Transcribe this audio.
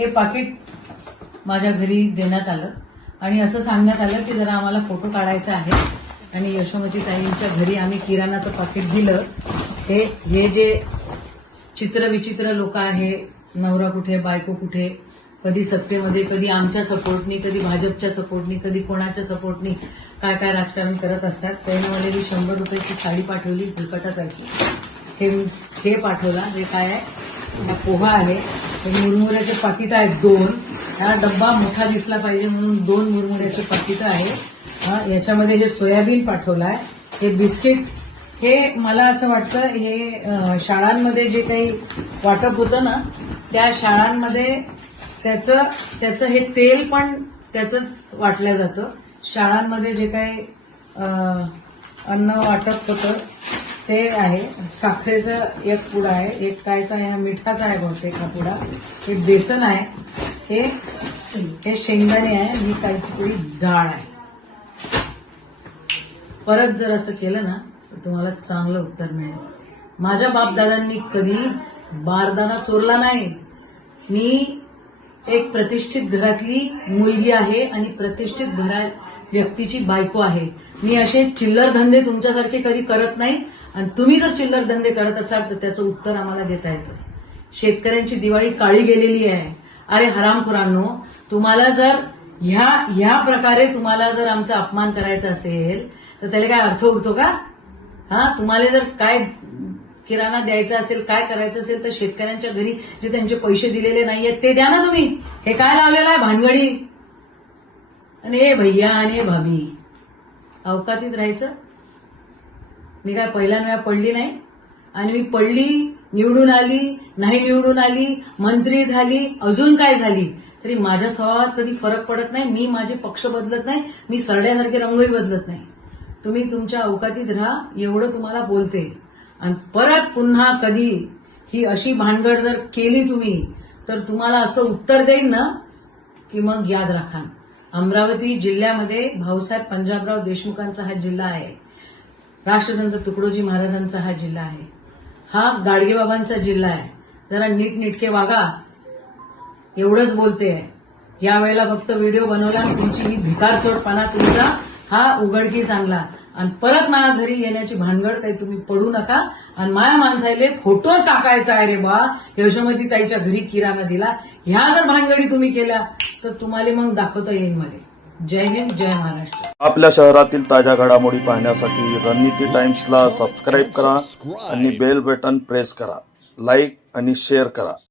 हे पाकिट माझ्या घरी देण्यात आलं. आणि असं सांगण्यात आलं की जरा आम्हाला फोटो काढायचा आहे. आणि यशोमती ताईंच्या घरी आम्ही किराणाचं पाकिट दिलं. हे हे जे चित्रविचित्र लोक आहे नवरा कुठे बायको कुठे कधी सत्तेमध्ये कधी आमच्या सपोर्टनी कधी भाजपच्या सपोर्टनी कधी कोणाच्या सपोर्टनी काय काय राजकारण करत असतात त्यानं मला मी शंभर रुपयाची साडी पाठवली फुलकटासारखी. हे हे पाठवला हे काय आहे हा पोहा आहे. मुरमुऱ्याचे पाकिटं आहेत दोन. हा डब्बा मोठा दिसला पाहिजे म्हणून दोन मुरमुऱ्याचे पाकिटं आहे हा, याच्यामध्ये जे सोयाबीन पाठवलं आहे हे बिस्किट हे मला असं वाटतं हे शाळांमध्ये जे काही वाटप होतं ना त्या शाळांमध्ये त्याचं त्याचं हे तेल पण त्याचंच वाटलं जातं. शाळांमध्ये जे काही अन्न वाटप होतं ते आहे. साखरेचं एक पुडा आहे. एक कायचा आहे. हा मिठाचा आहे बहुतेक हा पुडा. हे बेसन आहे. हे हे शेंगदाणे आहे. ही कायची थोडी डाळ आहे. परत जर असं केलं ना तर तुम्हाला चांगलं उत्तर मिळेल. माझ्या बापदादांनी कधी बारदाना चोरला नाही. मी एक प्रतिष्ठित घरातली मुलगी आहे आणि प्रतिष्ठित घरा व्यक्तीची बायको आहे. मी असे चिल्लर धंदे तुमच्यासारखे कधी करत नाही. आणि तुम्ही जर चिल्लर धंदे करत असाल तर त्याचं उत्तर आम्हाला देता येतं. शेतकऱ्यांची दिवाळी काळी गेलेली आहे. अरे हरामखोरांनो तुम्हाला जर ह्या ह्या प्रकारे तुम्हाला जर आमचा अपमान करायचा असेल तर त्याला काय अर्थ उरतो का? हा तुम्हाला जर काय किराणा द्यायचा असेल काय करायचं असेल तर शेतकऱ्यांच्या घरी जे त्यांचे पैसे दिलेले नाहीयेत ते द्या ना तुम्ही. हे काय लावलेलं आहे? भानगडी. आणि हे भैया आणि हे भाभी. अवकातीत राहायचं? मी काय पहिल्या वेळा पडली नाही? आणि मी पडली निवडून आली नाही निवडून आली मंत्री झाली अजून काय झाली? तरी माझ्या स्वभावात कधी फरक पडत नाही मी माझे पक्ष बदलत नाही मी सरड्यासारखे रंगही बदलत नाही. तुम्ही तुमच्या अवकातीत राहा एवढं तुम्हाला बोलते. आणि परत पुन्हा कधी ही अशी भानगड जर केली तुम्ही तर तुम्हाला असं उत्तर देईन ना की मग याद राखा. अमरावती जिल्ह्यामध्ये भाऊसाहेब पंजाबराव देशमुखांचा हा जिल्हा आहे. राष्ट्रसंत तुकडोजी महाराजांचा हा जिल्हा आहे. हा गाडगेबाबांचा जिल्हा आहे. जरा नीटनिटके वागा. एवढंच बोलते आहे. यावेळेला फक्त व्हिडिओ बनवला तुमची ही भिकारचोटपणा तुमचा हा उघडकी चांगला आणि परत माझ्या घरी येण्याची भानगड काही तुम्ही पडू नका. आणि माया माणसाले फोटो टाकायचा आहे रे बा. यशोमती ताईच्या घरी किराणा दिला. ह्या जर भानगडी तुम्ही केल्या तर तुम्हाला मग दाखवता येईल मला. जय हिंद जय महाराष्ट्र. आपल्या शहरातील ताज्या घडामोडी पाहण्यासाठी रणनीती टाइम्सला सबस्क्राईब करा आणि बेल बटन प्रेस करा. लाईक आणि शेअर करा.